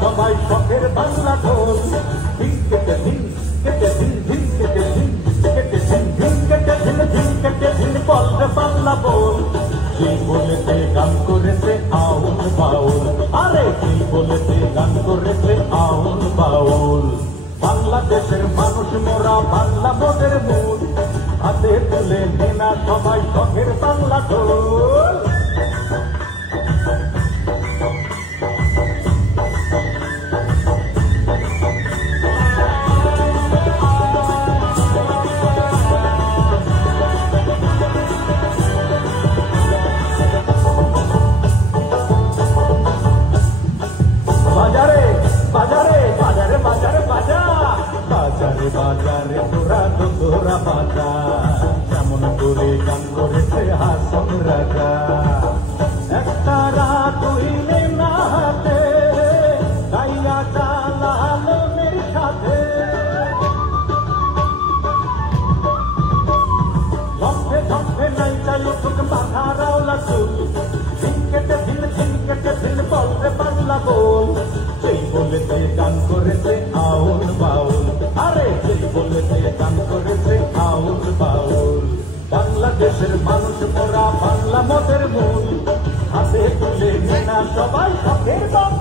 সবাই শখের বাংলা ঢোল ধিন কেটে ধিন কেটে ধিন ধিন কেটে ধিন কেটে ধিন ধিন কেটে ধিন ধিন কেটে ধিন বলরে বাংলা বল কি বলেছে গান করেছে আউল বাউল আরে কি বলেছে গান করেছে আউল বাউল বাংলাদেশের মানুষ মোরা বাংলা মোদের মূল হাতে তুলে নেনা সবাই শখের বাংলা ঢোল বাজারে তোরা তো তোরা বাজার কেমন করে গান করেছে হাসন রাজা একটা রাত হইলে না হাতে গাইয়া চালালের সাথে ঝম্পে ঝম্পে নাই চালু তোক মাথা রাওলা চুল ঝিনকেটে ঝিন বলতে বাংলা বল সেই বলেছে গান করেছে আউল বাউল আরে সেই বলেছে গান করেছে আউল বাউল বাংলাদেশের মানুষ মোরা বাংলা মোদের মূল হাতে তুলে নেনা সবাই শখের বাংলা